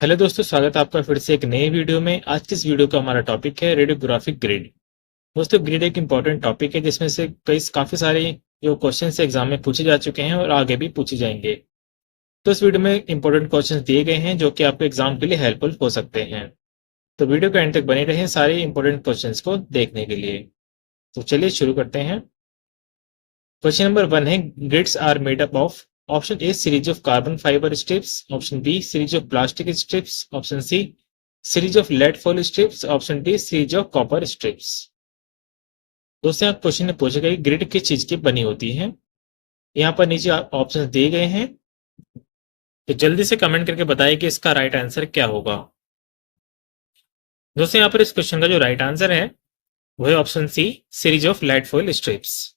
Hello दोस्तों, स्वागत है आपका फिर से एक नए वीडियो में। आज की इस वीडियो का हमारा टॉपिक है रेडियोग्राफिक ग्रिड। दोस्तों, ग्रिड एक इंपॉर्टेंट टॉपिक है जिसमें से काफ़ी सारे जो क्वेश्चन एग्जाम में पूछे जा चुके हैं और आगे भी पूछे जाएंगे। तो इस वीडियो में इंपॉर्टेंट क्वेश्चन दिए गए हैं जो कि आपके एग्जाम के लिए हेल्पफुल हो सकते हैं। तो वीडियो के एंड तक बने रहें सारे इंपॉर्टेंट क्वेश्चन को देखने के लिए। तो चलिए शुरू करते हैं। क्वेश्चन नंबर 1 है, grids are made up of. Option A series of carbon fibre strips, option B series of plastic strips, option C series of lead foil strips, option D series of copper strips. दोस्तों, आप question में पूछा गया grid किस चीज की बनी होती है। यहाँ पर नीचे ऑप्शन दिए गए हैं, तो जल्दी से कमेंट करके बताइए कि इसका राइट आंसर क्या होगा। दोस्तों, यहाँ पर इस क्वेश्चन का जो राइट आंसर है वो है option C, series of lead foil strips.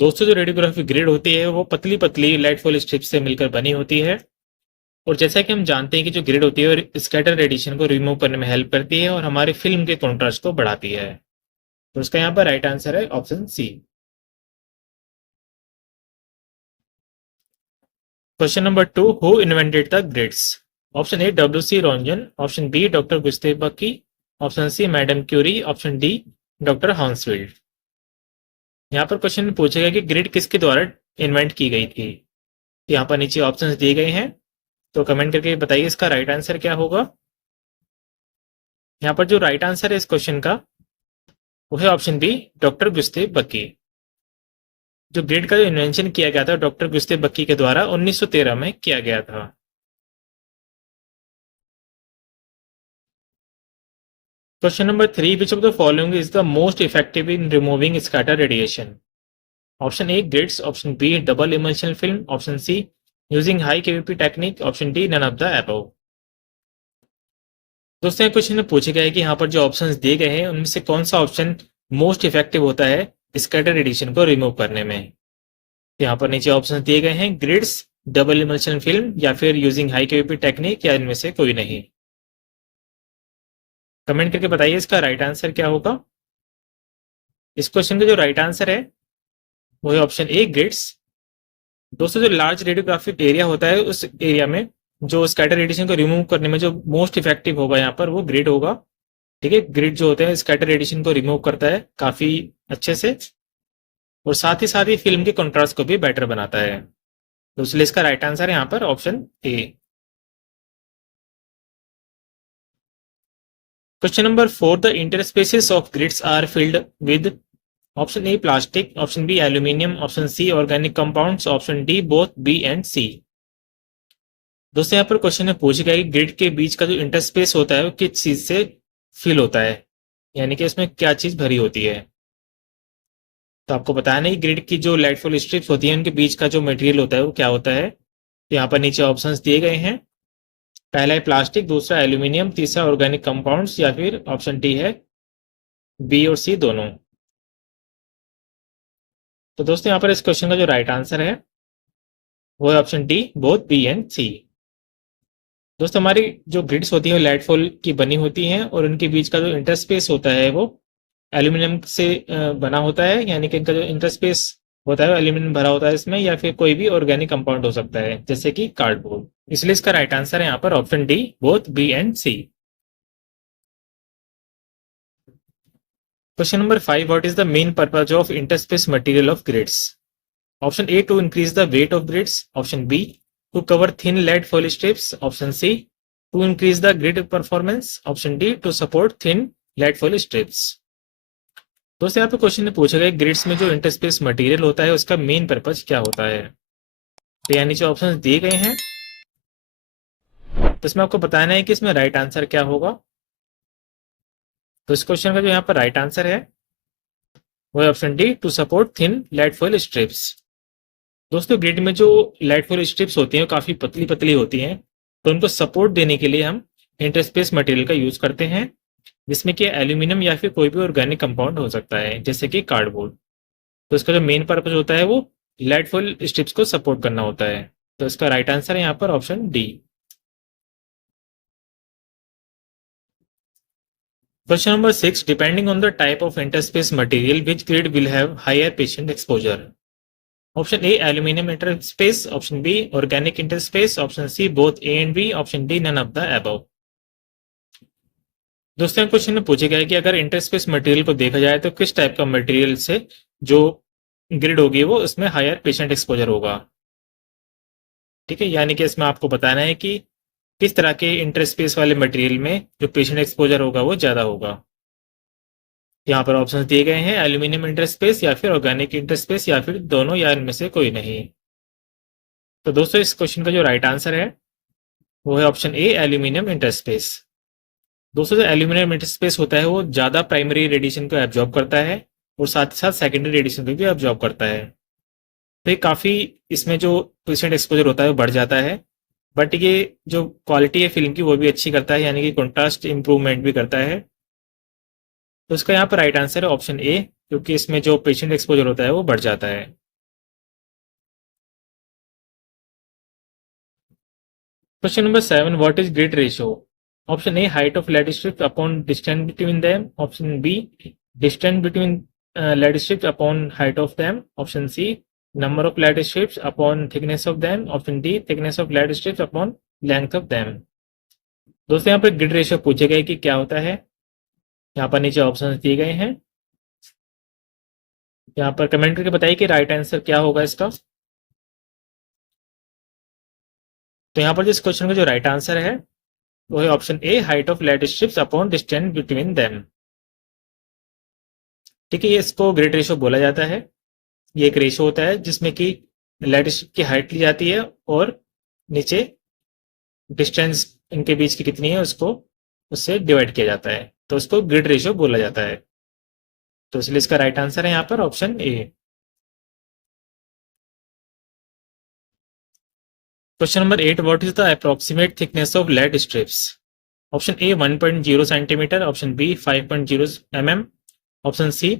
दोस्तों, जो रेडियोग्राफी ग्रिड होती है वो पतली पतली लेड फॉल स्ट्रिप्स से मिलकर बनी होती है। और जैसा कि हम जानते हैं कि जो ग्रिड होती है वो स्कैटर रेडिएशन को रिमूव करने में हेल्प करती है और हमारी फिल्म के कॉन्ट्रास्ट को बढ़ाती है। तो उसका यहाँ पर राइट आंसर है option C. Question number 2, who invented the grids. Option A W C Roentgen, option B doctor Gustav Bucky, option C madam Curie, option D doctor Hounsfield. यहाँ पर क्वेश्चन में पूछेगा कि ग्रिड किसके द्वारा इन्वेंट की गई थी। यहाँ पर नीचे ऑप्शंस दिए गए हैं, तो कमेंट करके बताइए इसका राइट आंसर क्या होगा। यहाँ पर जो राइट आंसर है इस क्वेश्चन का वो है ऑप्शन बी, डॉक्टर गुस्तेव बकी। जो ग्रिड का जो इन्वेंशन किया गया था डॉक्टर गुस्तेव बकी के द्वारा 1913 में किया गया था। Question number 3, which of the following is the most effective in removing scatter radiation. Option A grids, option B double emulsion film, option C using high K V P technique, option D none of the above. दोस्तों, question में पूछा गया है कि यहाँ पर जो options दिए गए हैं उनमें से कौन सा ऑप्शन मोस्ट इफेक्टिव होता है स्कैटर रेडिएशन को रिमूव करने में। यहाँ पर नीचे ऑप्शन दिए गए हैं, ग्रिड्स, डबल इमल्शन फिल्म या फिर यूजिंग हाई केवीपी टेक्निक, या इनमें से कोई नहीं। कमेंट करके बताइए इसका राइट आंसर क्या होगा। इस क्वेश्चन का जो राइट आंसर है वो है ऑप्शन ए, ग्रिड्स। दोस्तों, जो लार्ज रेडियोग्राफिक एरिया होता है उस एरिया में जो स्कैटर रेडिएशन को रिमूव करने में जो मोस्ट इफेक्टिव होगा यहाँ पर वो ग्रिड होगा। ठीक है, ग्रिड जो होते हैं स्कैटर रेडिएशन को रिमूव करता है काफी अच्छे से, और साथ ही फिल्म के कंट्रास्ट को भी बेटर बनाता है। तो इसलिए इसका राइट आंसर है यहाँ पर option A. Question number 4, the interspaces of grids are filled with. Option A plastic, option B aluminium, option C organic compounds, option D both B and C. दोस्तों, यहाँ पर क्वेश्चन में पूछा गया कि ग्रिड के बीच का जो इंटरस्पेस होता है वो किस चीज से फिल होता है, यानी कि इसमें क्या चीज भरी होती है। तो आपको बताया नहीं, ग्रिड की जो लाइटफुल स्ट्रिप्स होती हैं उनके बीच का जो मटेरियल होता है वो क्या होता है। तो यहाँ पर नीचे ऑप्शंस दिए गए हैं, पहला है प्लास्टिक, दूसरा एल्यूमिनियम, तीसरा ऑर्गेनिक कंपाउंड्स, या फिर ऑप्शन डी है बी और सी दोनों। तो दोस्तों, यहाँ पर इस क्वेश्चन का जो राइट आंसर है वो है option D, both B and C. दोस्तों, हमारी जो ग्रिड्स होती है लाइटफुल की बनी होती हैं और उनके बीच का जो इंटरस्पेस होता है वो एल्यूमिनियम से बना होता है, यानी कि इनका जो इंटरस्पेस होता है एल्यूमिनियम भरा होता है इसमें, या फिर कोई भी ऑर्गेनिक कंपाउंड हो सकता है जैसे कि कार्डबोर्ड। इसलिए इसका राइट आंसर है यहाँ पर option D, both B and C. Question number 5, what is the main purpose of interspace material of grids. Option A to increase the weight of grids, option B to cover thin lead foil strips, option C to increase the grid performance, option D to support thin lead foil strips। दोस्तों, यहाँ पे question में पूछा गया grids में जो interspace material होता है उसका मेन पर्पज क्या होता है। तो यहाँ नीचे ऑप्शन दिए गए हैं, तो इसमें आपको बताना है कि इसमें राइट आंसर क्या होगा। तो इस क्वेश्चन का जो यहाँ पर राइट आंसर है वो है option D, to support thin lead foil strips। दोस्तों, ग्रिड में जो लेड foil strips होती हैं काफी पतली पतली होती हैं, तो उनको सपोर्ट देने के लिए हम इंटरस्पेस मटेरियल का यूज करते हैं, जिसमें कि एल्यूमिनियम या फिर कोई भी ऑर्गेनिक कंपाउंड हो सकता है जैसे कि कार्डबोर्ड। तो इसका जो मेन पर्पज होता है वो लेड foil स्ट्रिप्स को सपोर्ट करना होता है। तो इसका राइट आंसर है यहाँ पर option D. Question number 6, depending on the type of interspace material which grid will have higher patient exposure. Option A aluminium interspace, option B organic interspace, option C both A and B, option D none of the above. दोस्तों question में पूछा गया है कि अगर interspace material को देखा जाए तो किस टाइप का मटेरियल से जो ग्रिड होगी वो उसमें हायर पेशेंट एक्सपोजर होगा। ठीक है, यानी कि इसमें आपको बताना है कि किस तरह के इंटरस्पेस वाले मटेरियल में जो पेशेंट एक्सपोजर होगा वो ज़्यादा होगा। यहाँ पर ऑप्शन दिए गए हैं एल्यूमिनियम इंटरस्पेस या फिर ऑर्गेनिक इंटरस्पेस या फिर दोनों या इनमें से कोई नहीं। तो दोस्तों इस क्वेश्चन का जो राइट आंसर है वो है ऑप्शन ए एल्यूमिनियम इंटरस्पेस। दोस्तों जो एल्यूमिनियम इंटरस्पेस होता है वो ज़्यादा प्राइमरी रेडिएशन को एब्जॉर्ब करता है और साथ ही साथ सेकेंडरी रेडिएशन को भी एब्जॉर्ब करता है। तो ये काफ़ी इसमें जो पेशेंट एक्सपोजर होता है वो बढ़ जाता है, बट ये जो क्वालिटी है फिल्म की वो भी अच्छी करता है, यानी कि कॉन्ट्रास्ट इंप्रूवमेंट भी करता है। तो इसका यहाँ पर राइट आंसर है ऑप्शन ए, क्योंकि इसमें जो पेशेंट एक्सपोजर होता है वो बढ़ जाता है। Question number 7, what is grid ratio? Option A height of lead strips upon distance between them, option B distance between lead strips upon height of them, option C number of lead strips upon thickness of them, option D thickness of lead strips upon length of them. दोस्तों यहाँ पर grid ratio पूछे गए कि क्या होता है। यहाँ पर नीचे ऑप्शन दिए गए हैं, यहाँ पर कमेंट करके बताइए कि राइट आंसर क्या होगा इसका। तो यहाँ पर जिस क्वेश्चन का जो राइट आंसर है वो है option A height of lead strips upon distance between them. ठीक है, ये इसको ग्रिड रेशियो बोला जाता है। ये एक रेशियो होता है जिसमें कि लेड स्ट्रिप की हाइट ली जाती है और नीचे डिस्टेंस इनके बीच की कितनी है उसको उससे डिवाइड किया जाता है, तो उसको ग्रिड रेशियो बोला जाता है। तो इसलिए इसका राइट आंसर है यहाँ पर option A. Question number 8, what is the approximate thickness of lead strips? Option A 1.0 centimetre, option B 5.0 mm, option C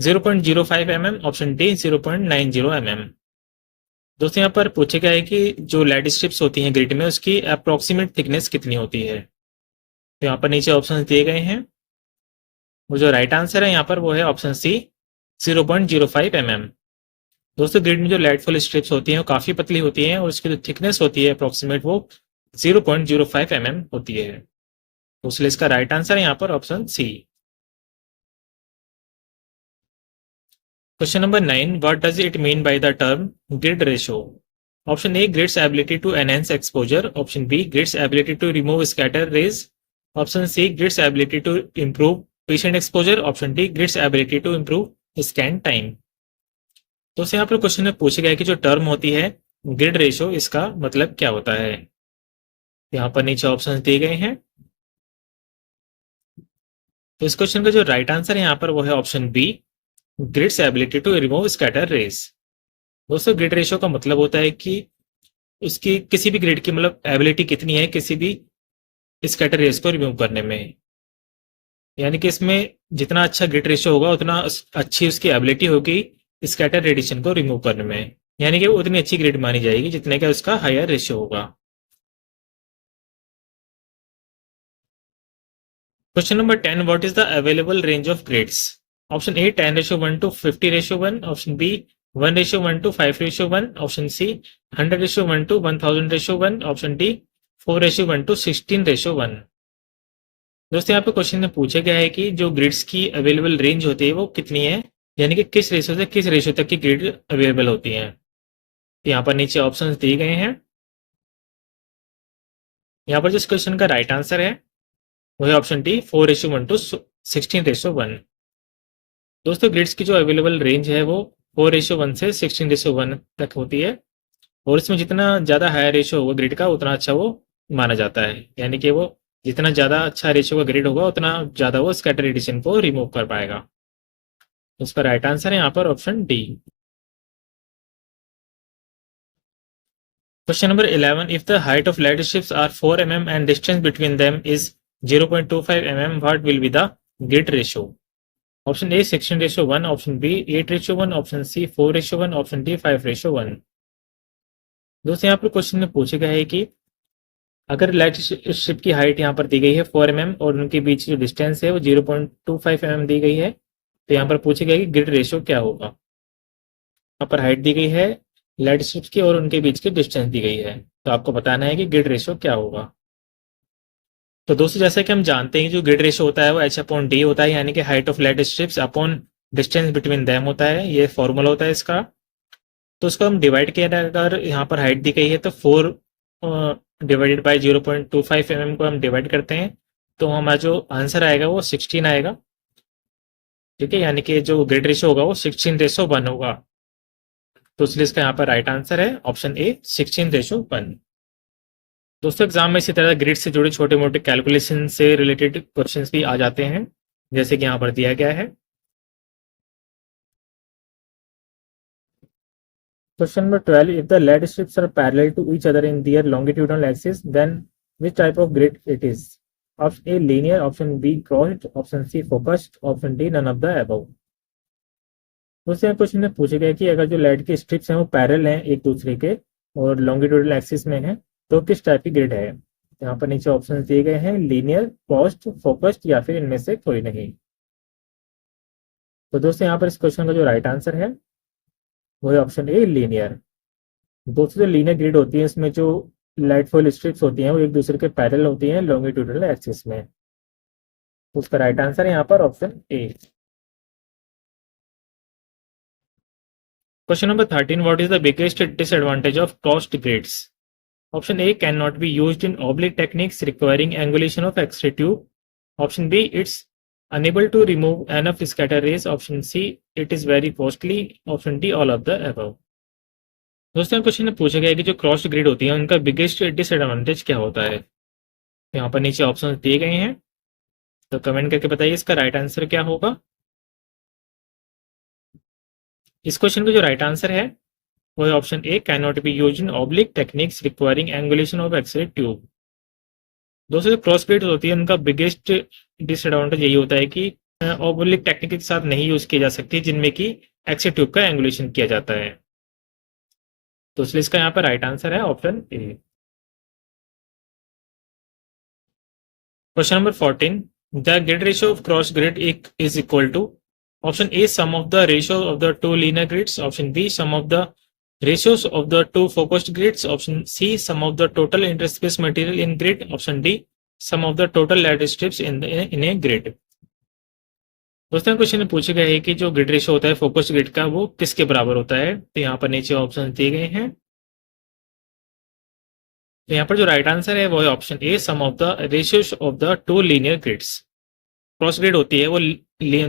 0.05 mm, option D 0.90 mm। दोस्तों यहाँ पर पूछे गया है कि जो लेड स्ट्रिप्स होती हैं ग्रिड में उसकी अप्रोक्सीमेट थिकनेस कितनी होती है। तो यहाँ पर नीचे ऑप्शन दिए गए हैं, वो जो राइट आंसर है यहाँ पर वो है ऑप्शन सी 0.05 mm। दोस्तों ग्रिड में जो लेड फुल स्ट्रिप्स होती हैं वो काफ़ी पतली होती हैं और उसकी जो थिकनेस होती है अप्रोक्सीमेट वो 0.05 mm होती है। तो इसलिए इसका राइट आंसर है यहाँ पर option C. Question number 9, what does it mean by the term grid ratio? Option A grids ability to enhance exposure, option B grids ability to remove scatter rays, option C grids ability to improve patient exposure, option D grids ability to improve scan time. तो यहाँ पर question में पूछा गया है कि जो term होती है ग्रिड रेशियो इसका मतलब क्या होता है। यहाँ पर नीचे ऑप्शन दिए गए हैं, तो इस क्वेश्चन का जो राइट आंसर है यहाँ पर वो है option B grids ability to remove scatter rays. दोस्तों ग्रिड रेशियो का मतलब होता है कि उसकी किसी भी ग्रिड की मतलब एबिलिटी कितनी है किसी भी स्कैटर रेज को रिमूव करने में, यानी कि इसमें जितना अच्छा ग्रिड रेशियो होगा उतना अच्छी उसकी एबिलिटी होगी स्कैटर रेडिएशन को रिमूव करने में, यानी कि वो उतनी अच्छी ग्रिड मानी जाएगी जितने का उसका हायर रेशियो होगा। Question number 10, what is the available range of grids? Option A 10:1 to 50:1, option B 1:1 to 5:1, option C 100:1 to 1000:1, option D 4:1 to 16:1। दोस्तों यहाँ पे क्वेश्चन में पूछा गया है कि जो ग्रिड्स की अवेलेबल रेंज होती है वो कितनी है, यानी कि किस रेशियो से किस रेशियो तक की ग्रिड अवेलेबल होती हैं। यहाँ पर नीचे ऑप्शंस दिए गए हैं, यहाँ पर जिस क्वेश्चन का राइट आंसर है वो है ऑप्शन डी 4:1 to 16:1। दोस्तों ग्रिड्स की जो अवेलेबल रेंज है वो 4:1 से 16:1 तक होती है और इसमें जितना ज़्यादा हायर रेशियो होगा ग्रिड का उतना अच्छा वो माना जाता है, यानी कि वो जितना ज़्यादा अच्छा रेशियो का ग्रिड होगा उतना ज़्यादा वो स्कैटर रेडिएशन को रिमूव कर पाएगा। उसका राइट आंसर है यहाँ पर option D. Question number 11, if the height of lead ships are 4 mm and distance between them is 0.25 mm, what will be the grid ratio? Option A 16:1, option B 8:1, option C 4:1, option D 5:1। दोस्तों यहाँ पर question में पूछा गया है कि अगर lead ship की हाइट यहाँ पर दी गई है 4 mm और उनके बीच जो डिस्टेंस है वो 0.25 mm दी गई है, तो यहाँ पर पूछा गया कि ग्रिड रेशियो क्या होगा। यहाँ पर हाइट दी गई है लाइट स्ट्रिप्स की और उनके बीच की डिस्टेंस दी गई है। तो आपको बताना है कि ग्रिड रेशियो क्या होगा। तो दोस्तों जैसे कि हम जानते हैं जो ग्रिड रेशियो होता है वो एच अपॉन डी होता है, यानी कि height of light strips upon distance between them होता है। ये फॉर्मूला होता है इसका। तो उसको हम डिवाइड किया जाए, अगर यहाँ पर हाइट दी गई है तो 4 डिवाइडेड बाई 0.25 mm को हम डिवाइड करते हैं, तो हमारा जो आंसर आएगा वो 16 आएगा। ठीक है, यानी कि जो ग्रिड रेशियो होगा वो 16:1 होगा। तो इसलिए इसका यहाँ पर राइट आंसर है ऑप्शन ए 16:1। दोस्तों एग्जाम में इसी तरह ग्रिड से जुड़े छोटे मोटे कैलकुलेशन से रिलेटेड क्वेश्चंस भी आ जाते हैं, जैसे कि यहाँ पर दिया गया है। Question number 12, if the lead strips are parallel to each other in their longitudinal axis, then which type of grid it is? Option A linear, option B crossed, option C focused, option D none of the above। दोस्तों question में पूछा गया कि अगर जो lead के strips हैं वो पैरेलल हैं एक दूसरे के और लॉन्गिट्यूडनल एक्सिस में हैं, तो किस टाइप की ग्रिड है। यहाँ पर नीचे ऑप्शन दिए गए हैं लीनियर, क्रॉस्ड, फोकस्ड या फिर इनमें से कोई नहीं। तो दोस्तों यहाँ पर इस क्वेश्चन का जो राइट आंसर है वो है ऑप्शन ए लीनियर। दोस्तों जो लीनियर ग्रिड होती है इसमें जो लाइट फॉल स्ट्रिप्स होती हैं वो एक दूसरे के पैरेलल होती हैं लॉन्गिट्यूडनल एक्सिस में। तो उसका राइट आंसर है यहाँ पर option A. Question number 13, what is the biggest disadvantage of crossed grids. Option A can not be used in oblique techniques requiring angulation of x ray tube, option B it's unable to remove enough scatter rays, option C it is very costly, option D all of the above। दोस्तों question में पूछा गया है कि जो cross grid होती है उनका बिगेस्ट डिसएडवांटेज क्या होता है। यहाँ पर नीचे ऑप्शन दिए गए हैं, तो कमेंट करके बताइए इसका राइट आंसर क्या होगा। इस क्वेश्चन का जो राइट आंसर है वो है option A can not be used in oblique techniques requiring angulation of x ray tube. दोस्तों जो क्रॉस ग्रिड होती है उनका बिगेस्ट डिसएडवांटेज यही होता है कि ऑब्लिक टेक्निक के साथ नहीं यूज की जा सकती जिनमें कि एक्स-रे ट्यूब का एंगुलेशन किया जाता है। तो इसलिए इसका यहाँ पर राइट आंसर है option A. Question number 14, the grid ratio of cross grid is equal to, option A sum of the ratio of the two linear grids, option B sum of the ratios of the two focused grids, option C sum of the total interface material in grid, option D sum of the total light strips in a grid। दोस्तों question में पूछा गया है कि जो grid ratio होता है focused grid का वो किसके बराबर होता है। तो यहाँ पर नीचे ऑप्शन दिए गए हैं, तो यहाँ पर जो राइट आंसर है वो है option A sum of the ratios of the two linear grids. Cross grid होती है वो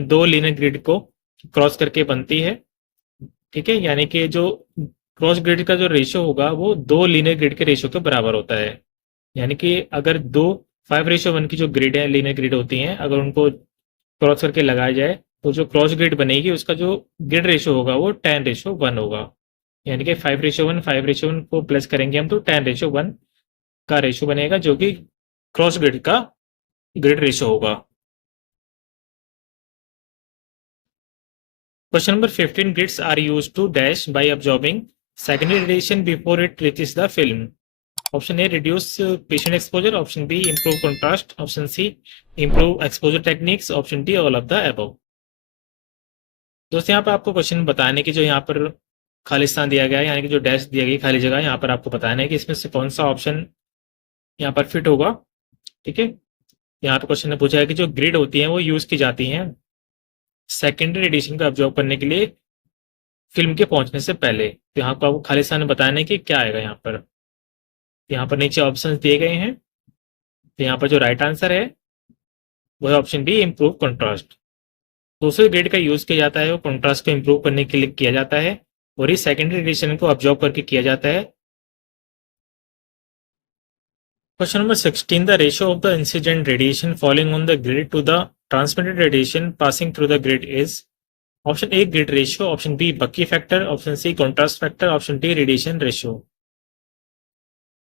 दो लीनियर ग्रिड को क्रॉस करके बनती है। ठीक है, यानी कि जो क्रॉस ग्रिड का जो रेशियो होगा वो दो लीनियर ग्रिड के रेशियो के बराबर होता है। यानी कि अगर दो 5:1 की जो ग्रिड है लीनियर ग्रिड होती हैं, अगर उनको क्रॉस करके लगाया जाए तो जो क्रॉस ग्रिड बनेगी उसका जो ग्रिड रेशियो होगा वो 10:1 होगा। यानी कि 5:1 को प्लस करेंगे हम तो 10:1 का रेशियो बनेगा जो कि क्रॉस ग्रिड का ग्रिड रेशियो होगा। Question number 15, grids are used to dash by absorbing secondary radiation before it reaches the film। Option A reduce patient exposure, option B improve contrast, option C improve exposure techniques, option D all of the above। दोस्तों यहाँ पर आपको question बताने की जो यहाँ पर खालिस्तान दिया गया है यानी कि जो डैश दिया गई खाली जगह, यहाँ पर आपको बताना है कि इसमें से कौन सा ऑप्शन यहाँ पर फिट होगा। ठीक है, यहाँ पर क्वेश्चन ने पूछा है कि जो ग्रिड होती है वो यूज की जाती हैं सेकेंडरी रेडिएशन को ऑब्जॉर्व करने के लिए फिल्म के पहुंचने से पहले। तो यहाँ पर आपको खालिस्तान ने बताना है कि क्या आएगा यहाँ पर। यहाँ पर नीचे ऑप्शंस दिए गए हैं, तो यहाँ पर जो राइट आंसर है वो है ऑप्शन बी इम्प्रूव कंट्रास्ट। दूसरे ग्रेड का यूज किया जाता है वो कंट्रास्ट को इम्प्रूव करने के लिए किया जाता है और इस सेकेंडरी रेडिएशन को ऑब्जॉर्व करके किया जाता है। Question number 16, the ratio of the incident radiation falling on the grid to the transmitted radiation passing through the grid is, option A grid ratio, option B Bucky factor, option C contrast factor, option D radiation ratio.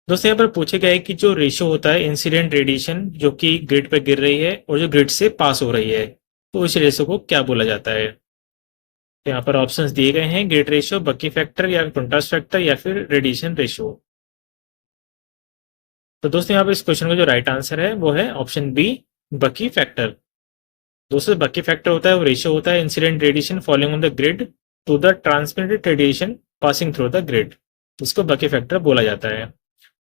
दोस्तों यहाँ पर पूछे गए कि जो ratio होता है incident radiation जो कि ग्रिड पर गिर रही है और जो ग्रिड से पास हो रही है, तो इस रेशियो को क्या बोला जाता है। तो यहाँ पर ऑप्शंस दिए गए हैं ग्रिड रेशियो, बकी फैक्टर या कॉन्ट्रास्ट फैक्टर या फिर रेडिएशन रेशियो। तो दोस्तों यहाँ पर इस क्वेश्चन का जो राइट आंसर है वो है ऑप्शन बी बकी फैक्टर। दोस्तों बकी फैक्टर होता है वो रेशियो होता है incident radiation falling on the grid to the transmitted radiation passing through the grid, जिसको बकी फैक्टर बोला जाता है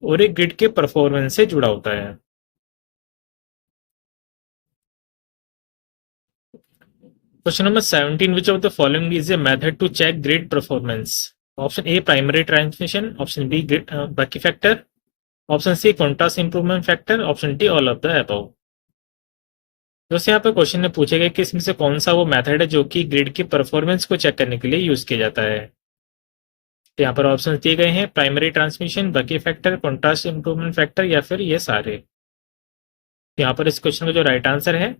और एक ग्रिड के परफॉर्मेंस से जुड़ा होता है। Question number 17, which of the following is a method to check grid performance? Option A primary transmission, option B Bucky factor, option C contrast improvement factor, option D all of the above. दोस्तों यहाँ पर question में पूछे गए कि इसमें से कौन सा वो मेथड है जो कि ग्रिड की परफॉर्मेंस को चेक करने के लिए यूज किया जाता है। तो यहाँ पर ऑप्शन दिए गए हैं प्राइमरी ट्रांसमिशन, बकी फैक्टर, कॉन्ट्रास्ट इंप्रूवमेंट फैक्टर या फिर ये सारे। यहाँ पर इस क्वेश्चन का जो राइट आंसर है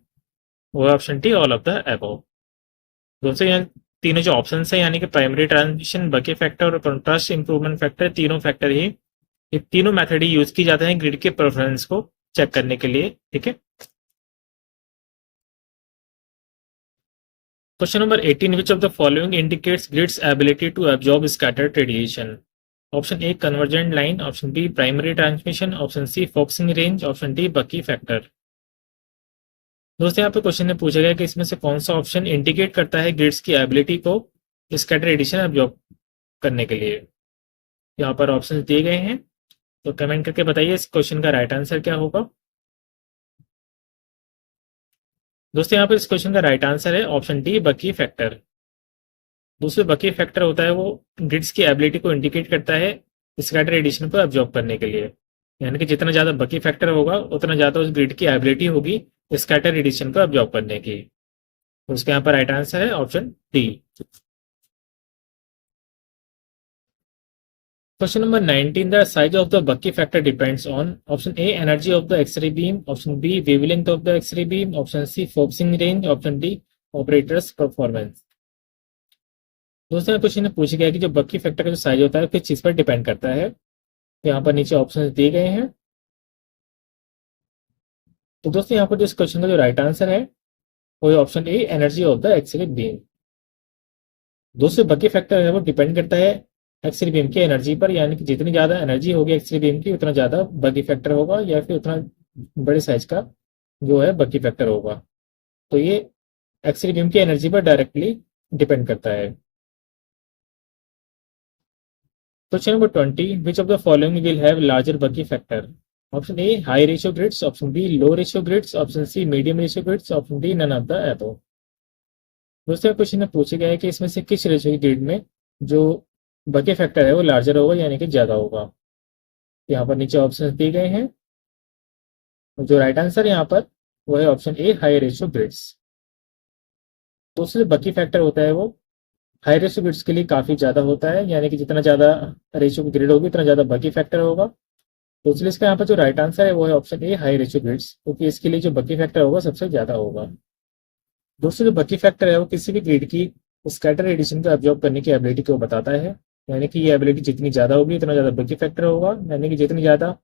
वो है option D all of the above. दोस्तों यहाँ तीनों जो ऑप्शन है यानी कि प्राइमरी ट्रांसमिशन, बकी फैक्टर और कॉन्ट्रास्ट इंप्रूवमेंट फैक्टर, तीनों फैक्टर ही ये तीनों मेथड ही यूज की जाते हैं ग्रिड के परफॉर्मेंस को चेक करने के लिए। ठीक है। Question number 18, which of the following indicates grid's ability to absorb scattered radiation? Option A convergent line, option B primary transmission, option C focusing range, option D Bucky factor. दोस्तों यहाँ पे question में पूछा गया कि इसमें से कौन सा ऑप्शन इंडिकेट करता है ग्रिड्स की एबिलिटी को स्कैटर रेडिएशन एब्जॉर्ब करने के लिए। यहाँ पर ऑप्शन दिए गए हैं, तो कमेंट करके बताइए इस क्वेश्चन का राइट आंसर क्या होगा। दोस्तों यहाँ पर इस क्वेश्चन का राइट आंसर है ऑप्शन डी बकी फैक्टर। दूसरे बकी फैक्टर होता है वो ग्रिड्स की एबिलिटी को इंडिकेट करता है स्कैटर रेडिएशन को एब्जॉर्ब करने के लिए, यानी कि जितना ज़्यादा बकी फैक्टर होगा उतना ज़्यादा उस ग्रिड की एबिलिटी होगी स्कैटर रेडिएशन को एब्जॉर्ब करने की। तो उसके यहाँ पर राइट आंसर है option D. Question number 19, the size of the Bucky factor depends on option A energy of the x ray beam, option B wavelength of the x ray beam, option C focusing range, option D operators performance. दोस्तों question में पूछा गया कि जो बकी factor का जो size होता है किस चीज़ पर डिपेंड करता है। तो यहाँ पर नीचे ऑप्शन दिए गए हैं। तो दोस्तों यहाँ पर जो इस क्वेश्चन का जो राइट आंसर है वो है option A energy of the x ray beam. दोस्तों बकी फैक्टर है वो डिपेंड करता है एक्सरे बीम की एनर्जी पर, यानी कि जितनी ज़्यादा एनर्जी होगी एक्सरे बीम की उतना ज़्यादा बकी फैक्टर होगा या फिर उतना बड़े साइज का जो है बकी फैक्टर होगा। तो ये एक्सरे बीम की एनर्जी पर डायरेक्टली डिपेंड करता है। Question number 20, which of the following will have larger Bucky factor? Option A high ratio grids, option B low ratio grids, option C medium ratio grids, option D none of the above. दोस्तों question में पूछा गया है कि इसमें से किस ratio की ग्रिड में जो बकी फैक्टर है वो लार्जर होगा यानी कि ज़्यादा होगा। यहाँ पर नीचे ऑप्शन दिए गए हैं, जो राइट आंसर यहाँ पर वो है option A high ratio grids. दूसरे बकी फैक्टर होता है वो हाई रेशियो ग्रिड्स के लिए काफ़ी ज़्यादा होता है, यानी कि जितना ज़्यादा रेशियो की ग्रिड होगी उतना ज़्यादा बकी फैक्टर होगा। तो इसलिए इसका यहाँ पर जो राइट आंसर है वो है option A high ratio grids, क्योंकि इसके लिए जो बकी फैक्टर होगा सबसे ज़्यादा होगा। दोस्तों जो बकी फैक्टर है वो किसी भी ग्रिड की स्कैटर रेडिएशन को एब्जॉर्ब करने की एबिलिटी को बताता है, यानी कि ये एबिलिटी जितनी ज़्यादा होगी उतना ज़्यादा बकी फैक्टर होगा, यानी कि जितनी ज़्यादा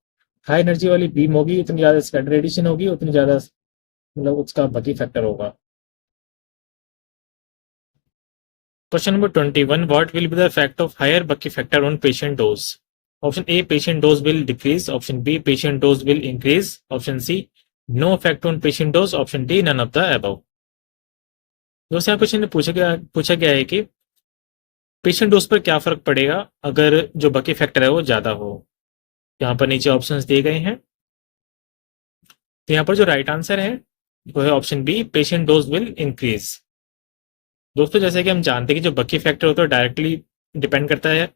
हाई एनर्जी वाली बीम होगी उतनी ज़्यादा स्कैटर रेडिएशन होगी उतनी ज़्यादा मतलब उसका बकी फैक्टर होगा। Question number 21, what will be the effect of higher Bucky factor on patient dose? Option A patient dose will decrease, option B patient dose will increase, option C no effect on patient dose, option D none of the above. दोस्तों यहाँ question में पूछा गया है कि patient dose पर क्या फर्क पड़ेगा अगर जो बकी फैक्टर है वो ज़्यादा हो। यहाँ पर नीचे ऑप्शंस दिए गए हैं, तो यहाँ पर जो राइट आंसर है वो है option B patient dose will increase. दोस्तों जैसे कि हम जानते हैं कि जो बकी फैक्टर होता है डायरेक्टली डिपेंड करता है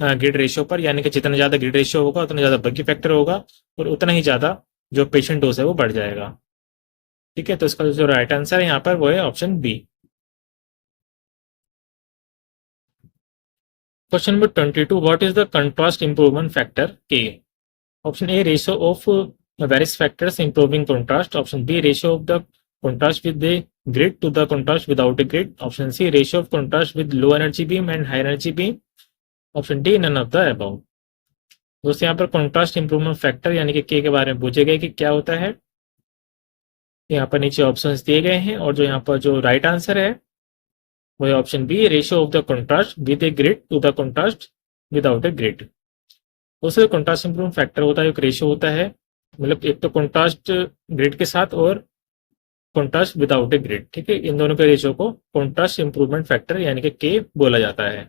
ग्रिड रेशियो पर, यानी कि जितना ज़्यादा ग्रिड रेशियो होगा उतना ज़्यादा बकी फैक्टर होगा और उतना ही ज़्यादा जो पेशेंट डोज है वो बढ़ जाएगा। ठीक है, तो इसका जो राइट आंसर है यहाँ पर वो है option B. Question number 22, what is the contrast improvement factor K? Option A ratio of various factors improving contrast, option B ratio of the contrast with the grid to the contrast without a grid, option C ratio of contrast with low energy beam and high energy beam, option D none of the above। दोस्तों यहाँ पर contrast improvement factor यानी कि के बारे में पूछे गए कि क्या होता है। यहाँ पर नीचे ऑप्शंस दिए गए हैं और जो यहाँ पर जो राइट आंसर है वो है option B ratio of the contrast with a grid to the contrast without a grid. दोस्तों कंट्रास्ट इंप्रूवमेंट फैक्टर होता है एक रेशियो होता है, मतलब एक तो कंट्रास्ट ग्रिड के साथ और कॉन्ट्रास्ट विदाउट ए ग्रिड। ठीक है, इन दोनों के रेशियो को कॉन्ट्रास्ट इंप्रूवमेंट फैक्टर यानी कि के बोला जाता है।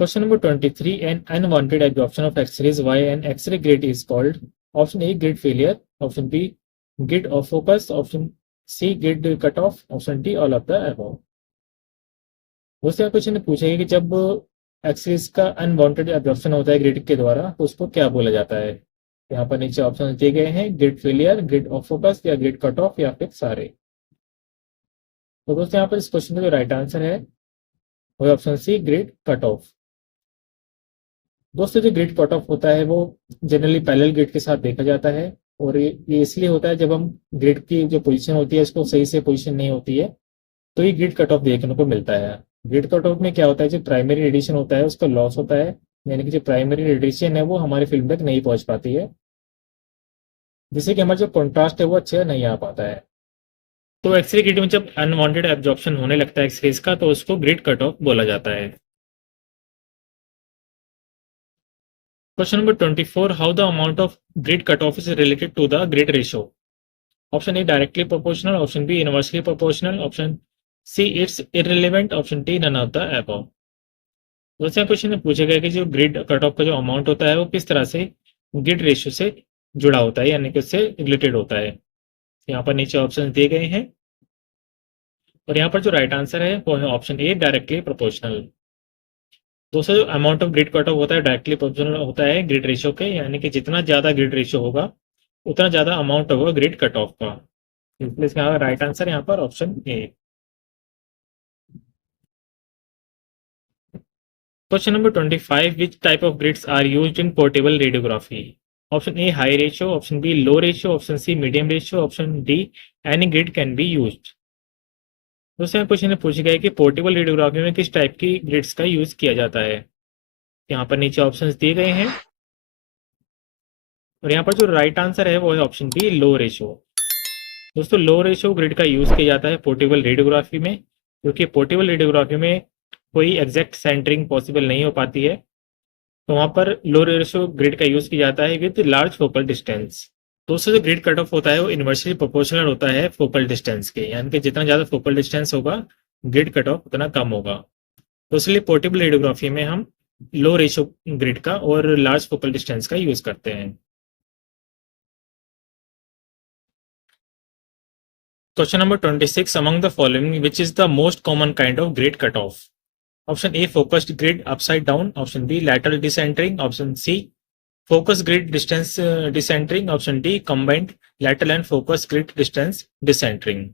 Question number 23, an unwanted absorption of x rays by an x ray grid is called. Option A grid failure, option B grid of focus, option C grid cut off, option D all of the above. उससे question ने पूछा है कि जब X-rays का unwanted absorption होता है grid के द्वारा तो उसको क्या बोला जाता है। यहाँ पर नीचे ऑप्शन दिए गए हैं, grid failure, grid of focus या ग्रिड कट ऑफ या फिर सारे। तो दोस्तों यहाँ पर इस क्वेश्चन का जो राइट आंसर है वो option C grid cut off. दोस्तों जो ग्रिड कट ऑफ होता है वो जनरली पैरेलल ग्रिड के साथ देखा जाता है, और ये इसलिए होता है जब हम ग्रिड की जो पोजीशन होती है इसको सही से पोजीशन नहीं होती है तो ये ग्रिड कट ऑफ देखने को मिलता है। ग्रिड कट ऑफ में क्या होता है, जो प्राइमरी रेडिएशन होता है उसका लॉस होता है, यानी कि जो प्राइमरी रेडिएशन है वो हमारे फिल्म तक नहीं पहुंच पाती है, जिससे कि हमारा जो कॉन्ट्रास्ट है वो अच्छे नहीं आ पाता है। तो एक्सरे ग्रिड में जब अनवांटेड एब्जॉर्प्शन होने लगता है एक्सरेज का तो उसको ग्रिड कट ऑफ बोला जाता है। Question number 24, how the amount of grid cut off is related to the grid ratio. Option A directly proportional, option B inversely proportional, option C it's irrelevant, option D none of the above. दूसरा question में पूछा गया कि जो grid cut of का जो amount होता है वो किस तरह से ग्रिड रेशियो से जुड़ा होता है, यानी कि उससे रिलेटेड होता है। यहाँ पर नीचे ऑप्शन दिए गए हैं और यहाँ पर जो राइट आंसर है वो है ऑप्शन ए डायरेक्टली प्रोपोर्शनल। दोस्तों जो amount of grid cut of होता है डायरेक्टली प्रोपोर्शनल होता है ग्रिड रेशियो के, यानी कि जितना ज़्यादा ग्रिड रेशियो होगा उतना ज़्यादा अमाउंट होगा ग्रिड कट ऑफ का। इसलिए इसका राइट आंसर यहाँ पर option A. Question number 25, which type of grids are used in portable radiography. Option A high ratio, option B low ratio, option C medium ratio, option D any grid can be used. दूसरा question में पूछा गया है कि portable radiography में किस type की grids का यूज किया जाता है। यहाँ पर नीचे ऑप्शंस दिए गए हैं और यहाँ पर जो राइट आंसर है वो है ऑप्शन बी लो रेशियो। दोस्तों लो रेशियो ग्रिड का यूज किया जाता है पोर्टेबल रेडियोग्राफी में, क्योंकि पोर्टेबल रेडियोग्राफी में कोई एग्जैक्ट सेंटरिंग पॉसिबल नहीं हो पाती है, तो वहां पर लो रेशियो ग्रिड का यूज किया जाता है विद लार्ज फोकल डिस्टेंस। दोस्तों जो ग्रिड कट ऑफ होता है वो इनवर्सली प्रोपोर्शनल होता है फोकल डिस्टेंस के, यानी कि जितना ज़्यादा फोकल डिस्टेंस होगा ग्रिड कट ऑफ उतना कम होगा। तो इसलिए पोर्टेबल रेडियोग्राफी में हम लो रेशियो ग्रिड का और लार्ज फोकल डिस्टेंस का यूज करते हैं। Question number 26, among the following which is the most common kind of grid cut off. Option A focused grid upside down, option B lateral decentering, option C focus grid distance decentering, option D combined lateral and focus grid distance decentering.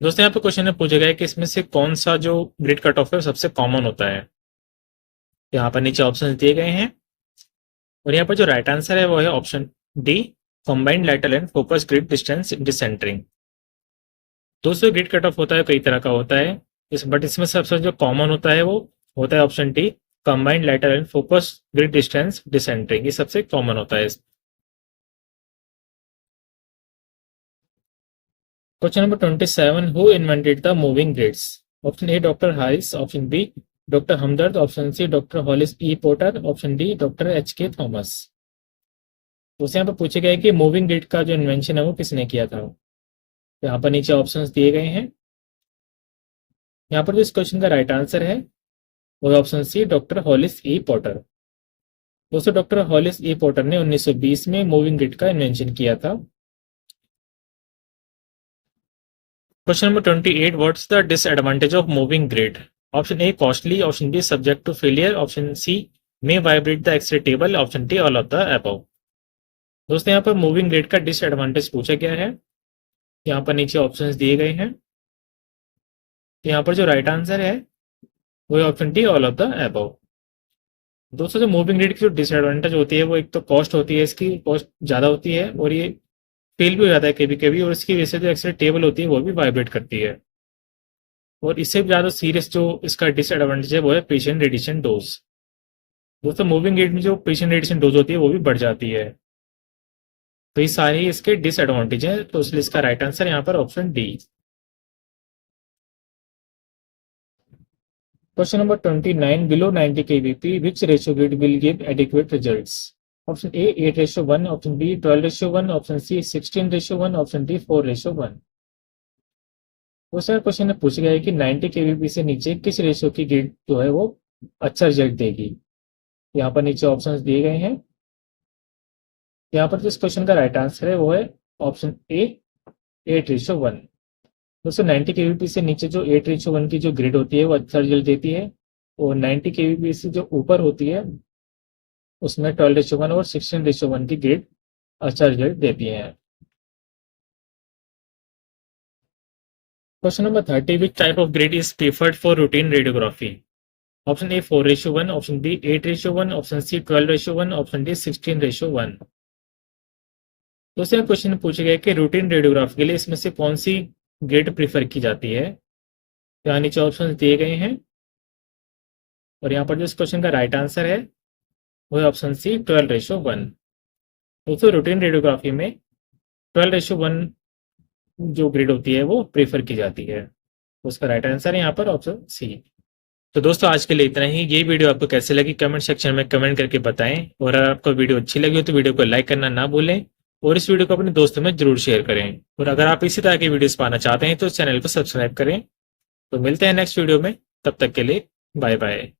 दोस्तों यहाँ पे question में पूछा गया है कि इसमें से कौन सा जो ग्रिड कट ऑफ है सबसे कॉमन होता है। यहाँ पर नीचे ऑप्शन दिए गए हैं और यहाँ पर जो राइट आंसर है वो है option D combined lateral and focus grid distance decentering. दोस्तों ग्रिड कट ऑफ होता है कई तरह का होता है, बट इसमें सबसे जो कॉमन होता है वो होता है option D combined lateral and focus grid distance decentering, ये सबसे कॉमन होता है। Question number 27, who invented the moving grids. Option A doctor Harris, option B doctor Hamdard, option C doctor Hollis E Porter, option D doctor H K Thomas. तो यहाँ पर पूछे गए कि मूविंग ग्रिड का जो इन्वेंशन है वो किसने किया था। तो यहाँ पर नीचे ऑप्शंस दिए गए हैं। यहाँ पर जो इस क्वेश्चन का राइट आंसर है वो option C doctor Hollis E Porter. दोस्तों डॉक्टर हॉलिस ई पोर्टर ने 1920 में मूविंग ग्रिड का इन्वेंशन किया था। Question number 28, what's the disadvantage of moving grid. Option A costly, option B subject to failure, option C may vibrate the x ray table, option D all of the above. दोस्तों यहाँ पर moving grid का disadvantage पूछा गया है, यहाँ पर नीचे ऑप्शंस दिए गए हैं। तो यहाँ पर जो राइट आंसर है वो है option D all of the above. दोस्तों जो मूविंग ग्रिड की जो डिसएडवांटेज होती है वो एक तो कॉस्ट होती है, इसकी कॉस्ट ज़्यादा होती है और ये फेल भी हो जाता है कभी कभी, और इसकी वजह से जो एक्सरे टेबल होती है वो भी वाइब्रेट करती है। और इससे भी ज़्यादा सीरियस जो इसका डिसएडवांटेज है वो है पेशेंट रेडिएशन डोज। दोस्तों मूविंग ग्रिड में जो पेशेंट रेडिएशन डोज होती है वो भी बढ़ जाती है। तो ये सारे ही इसके डिसएडवांटेज हैं, तो इसलिए इसका राइट आंसर यहाँ पर option D. Question number 29, below 90 kVp which ratio grid will give adequate results। Option A 8:1, option B 12:1, option C 16:1, option D 4:1। दूसरा क्वेश्चन में पूछा गया है कि 90 केवीपी से नीचे किस रेशियो की ग्रिड जो है वो अच्छा रिजल्ट देगी। यहाँ पर नीचे ऑप्शंस दिए गए हैं। यहाँ पर जिस क्वेश्चन का राइट आंसर है वो है ऑप्शन ए 8:1। दोस्तों 90 केवीपी से नीचे जो 8:1 की जो ग्रिड होती है वो अच्छा रिजल्ट देती है, और 90 केवीपी से जो ऊपर होती है उसमें 12:1 और 16:1 की ग्रिड अच्छा रिजल्ट देती है। Question number 30, which type of grid is preferred for routine radiography. Option A 4:1, option B 8:1, option C 12:1, option D 16:1। दूसरे क्वेश्चन में पूछा गया कि रूटीन रेडियोग्राफी के लिए इसमें से कौन सी ग्रिड प्रीफर की जाती है। यहाँ नीचे ऑप्शन दिए गए हैं, और यहाँ पर जो इस क्वेश्चन का राइट आंसर है वो है ऑप्शन सी 12:1। दोस्तों रूटीन रेडियोग्राफी में 12:1 जो ग्रिड होती है वो प्रेफर की जाती है, उसका राइट आंसर है यहाँ पर ऑप्शन सी। तो दोस्तों आज के लिए इतना ही। ये वीडियो आपको कैसे लगी कमेंट सेक्शन में कमेंट करके बताएं, और अगर आपको वीडियो अच्छी लगी हो तो वीडियो को लाइक करना ना भूलें, और इस वीडियो को अपने दोस्तों में जरूर शेयर करें। और अगर आप इसी तरह की वीडियोस पाना चाहते हैं तो चैनल को सब्सक्राइब करें। तो मिलते हैं नेक्स्ट वीडियो में, तब तक के लिए बाय बाय।